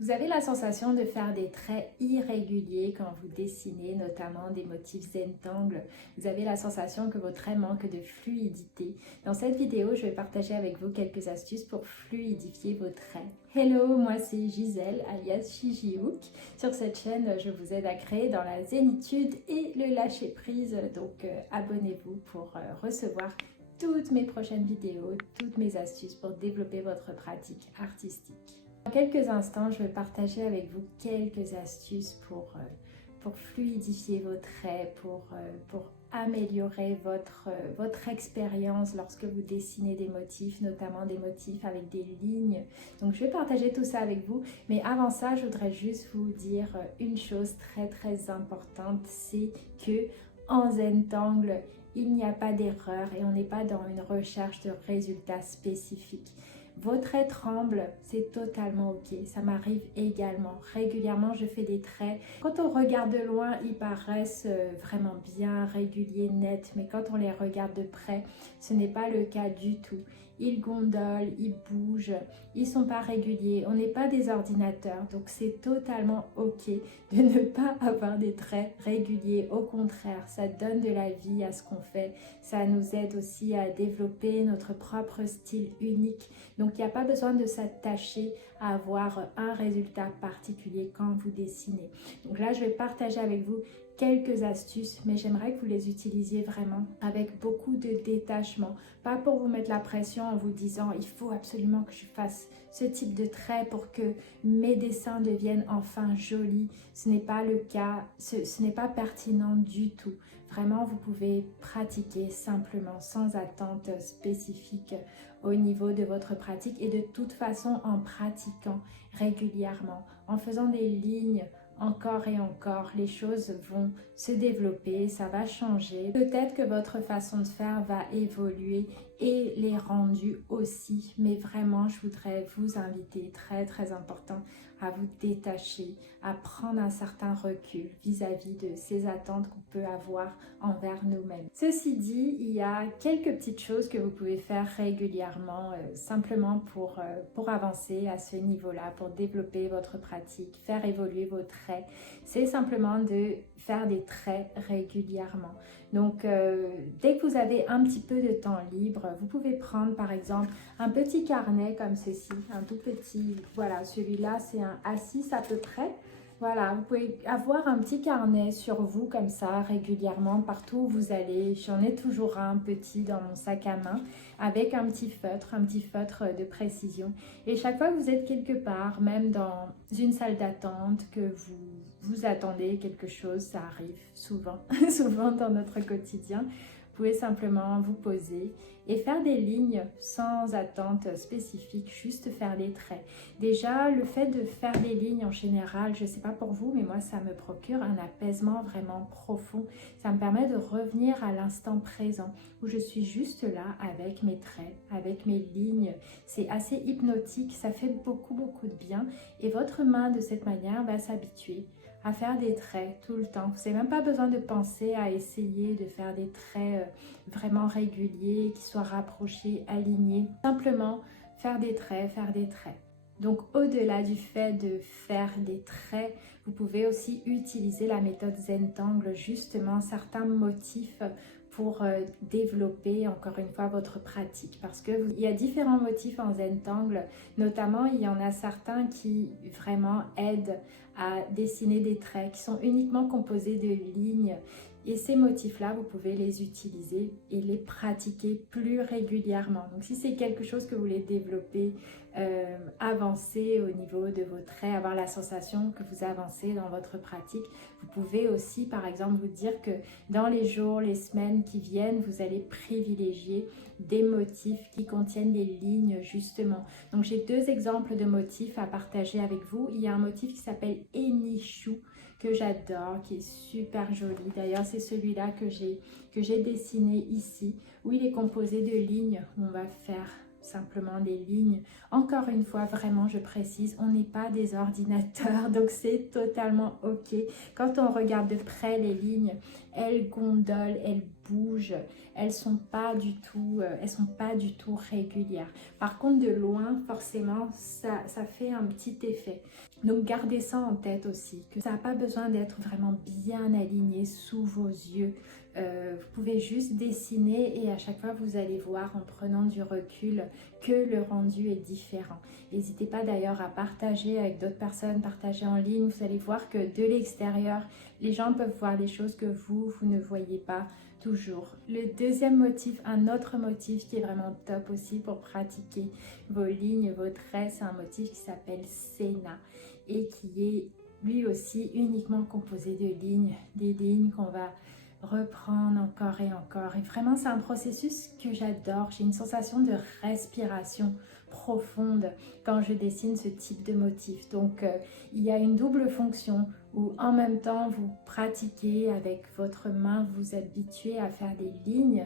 Vous avez la sensation de faire des traits irréguliers quand vous dessinez, notamment des motifs Zentangle. Vous avez la sensation que vos traits manquent de fluidité. Dans cette vidéo, je vais partager avec vous quelques astuces pour fluidifier vos traits. Hello, moi c'est Gisèle, alias Gigi Hook. Sur cette chaîne, je vous aide à créer dans la zénitude et le lâcher prise. Donc abonnez-vous pour recevoir toutes mes prochaines vidéos, toutes mes astuces pour développer votre pratique artistique. Dans quelques instants, je vais partager avec vous quelques astuces pour fluidifier vos traits, pour améliorer votre expérience lorsque vous dessinez des motifs, notamment des motifs avec des lignes. Donc je vais partager tout ça avec vous, mais avant ça, je voudrais juste vous dire une chose très importante, c'est que en Zentangle, il n'y a pas d'erreur et on n'est pas dans une recherche de résultats spécifiques. Vos traits tremblent, c'est totalement ok, ça m'arrive également. Régulièrement, je fais des traits. Quand on regarde de loin, ils paraissent vraiment bien, réguliers, nets, mais quand on les regarde de près, ce n'est pas le cas du tout. Ils gondolent, ils bougent, ils sont pas réguliers, on n'est pas des ordinateurs, donc c'est totalement ok de ne pas avoir des traits réguliers. Au contraire, ça donne de la vie à ce qu'on fait, ça nous aide aussi à développer notre propre style unique. Donc il n'y a pas besoin de s'attacher à avoir un résultat particulier quand vous dessinez. Donc là, je vais partager avec vous quelques astuces, mais j'aimerais que vous les utilisiez vraiment avec beaucoup de détachement. Pas pour vous mettre la pression en vous disant il faut absolument que je fasse ce type de trait pour que mes dessins deviennent enfin jolis. Ce n'est pas le cas, ce n'est pas pertinent du tout. Vraiment, vous pouvez pratiquer simplement, sans attente spécifique au niveau de votre pratique, et de toute façon en pratiquant régulièrement, en faisant des lignes encore et encore, les choses vont se développer, ça va changer. Peut-être que votre façon de faire va évoluer et les rendus aussi, mais vraiment je voudrais vous inviter, très important, à vous détacher, à prendre un certain recul vis-à-vis de ces attentes qu'on peut avoir envers nous-mêmes. Ceci dit, il y a quelques petites choses que vous pouvez faire régulièrement, simplement pour avancer à ce niveau-là, pour développer votre pratique, faire évoluer vos traits. C'est simplement de faire des traits régulièrement. Donc, dès que vous avez un petit peu de temps libre, vous pouvez prendre par exemple un petit carnet comme ceci, un tout petit, voilà, celui-là c'est un A6 à peu près. Voilà, vous pouvez avoir un petit carnet sur vous comme ça régulièrement partout où vous allez. J'en ai toujours un petit dans mon sac à main avec un petit feutre de précision. Et chaque fois que vous êtes quelque part, même dans une salle d'attente, que vous attendez quelque chose, ça arrive souvent, souvent dans notre quotidien. Vous pouvez simplement vous poser et faire des lignes sans attente spécifique, juste faire les traits. Déjà, le fait de faire des lignes en général, je ne sais pas pour vous, mais moi, ça me procure un apaisement vraiment profond. Ça me permet de revenir à l'instant présent, où je suis juste là avec mes traits, avec mes lignes. C'est assez hypnotique, ça fait beaucoup de bien. Et votre main, de cette manière, va s'habituer à faire des traits tout le temps. Vous n'avez même pas besoin de penser à essayer de faire des traits vraiment réguliers, qui soient rapprochés, alignés. Simplement faire des traits, faire des traits. Donc au-delà du fait de faire des traits, vous pouvez aussi utiliser la méthode Zentangle, justement certains motifs pour développer encore une fois votre pratique, parce que il y a différents motifs en Zentangle, notamment il y en a certains qui vraiment aident à dessiner des traits qui sont uniquement composés de lignes, et ces motifs-là, vous pouvez les utiliser et les pratiquer plus régulièrement. Donc si c'est quelque chose que vous voulez développer, avancer au niveau de vos traits, avoir la sensation que vous avancez dans votre pratique, vous pouvez aussi par exemple vous dire que dans les jours, les semaines qui viennent, vous allez privilégier des motifs qui contiennent des lignes justement. Donc j'ai deux exemples de motifs à partager avec vous. Il y a un motif qui s'appelle Enishu, que j'adore, qui est super joli. D'ailleurs, c'est celui-là que j'ai dessiné ici, où il est composé de lignes. On va faire simplement des lignes. Encore une fois, vraiment, je précise, on n'est pas des ordinateurs, donc c'est totalement ok. Quand on regarde de près les lignes, elles gondolent, elles bougent, elles sont pas du tout régulières. Par contre, de loin, forcément, ça fait un petit effet. Donc gardez ça en tête aussi, que ça n'a pas besoin d'être vraiment bien aligné sous vos yeux. Vous pouvez juste dessiner et à chaque fois vous allez voir en prenant du recul que le rendu est différent. N'hésitez pas d'ailleurs à partager avec d'autres personnes, partager en ligne. Vous allez voir que de l'extérieur, les gens peuvent voir les choses que vous ne voyez pas toujours. Le deuxième motif, un autre motif qui est vraiment top aussi pour pratiquer vos lignes, vos traits, c'est un motif qui s'appelle Sénat et qui est lui aussi uniquement composé de lignes, des lignes qu'on va reprendre encore et encore. Et vraiment, c'est un processus que j'adore. J'ai une sensation de respiration profonde quand je dessine ce type de motif. Donc, il y a une double fonction où en même temps, vous pratiquez avec votre main, vous vous habituez à faire des lignes.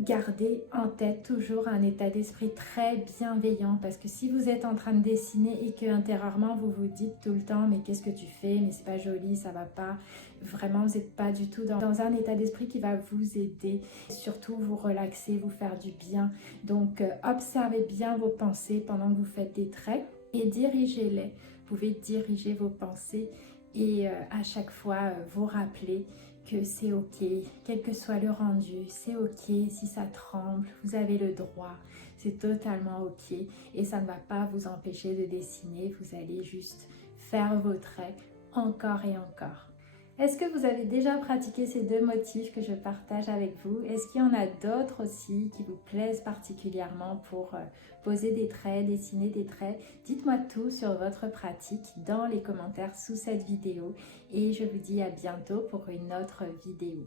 Gardez en tête toujours un état d'esprit très bienveillant parce que si vous êtes en train de dessiner et que intérieurement vous vous dites tout le temps mais qu'est-ce que tu fais, mais c'est pas joli, ça va pas, vraiment vous n'êtes pas du tout dans un état d'esprit qui va vous aider, surtout vous relaxer, vous faire du bien. Donc observez bien vos pensées pendant que vous faites des traits et dirigez-les. Vous pouvez diriger vos pensées et à chaque fois vous rappeler que c'est ok, quel que soit le rendu, c'est ok si ça tremble, vous avez le droit, c'est totalement ok et ça ne va pas vous empêcher de dessiner, vous allez juste faire vos traits encore et encore. Est-ce que vous avez déjà pratiqué ces deux motifs que je partage avec vous? Est-ce qu'il y en a d'autres aussi qui vous plaisent particulièrement pour poser des traits, dessiner des traits? Dites-moi tout sur votre pratique dans les commentaires sous cette vidéo et je vous dis à bientôt pour une autre vidéo.